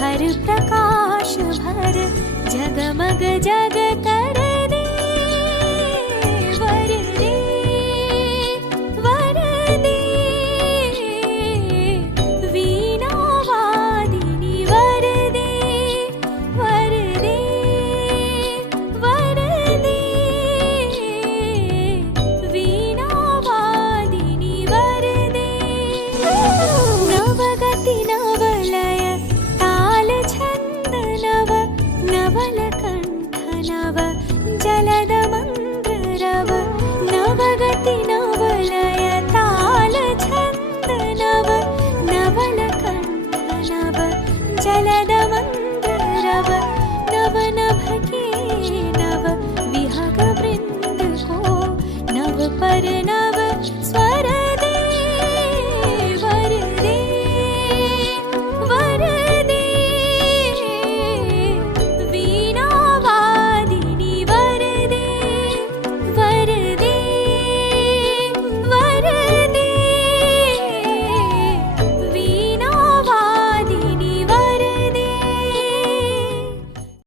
हर प्रकाश भर जगमग जग कर दे वर दे वीणा वादिनी वर दे वीणा वादिनी वर दे नवगति नवलय नवलकण्ठ नव जलद मन्द्ररव नवगति नवलय ताल छन्द नव नवलकण्ठ नव जलद मन्द्ररव नव नभ के नव विहग वृन्द को नव पर नव स्वर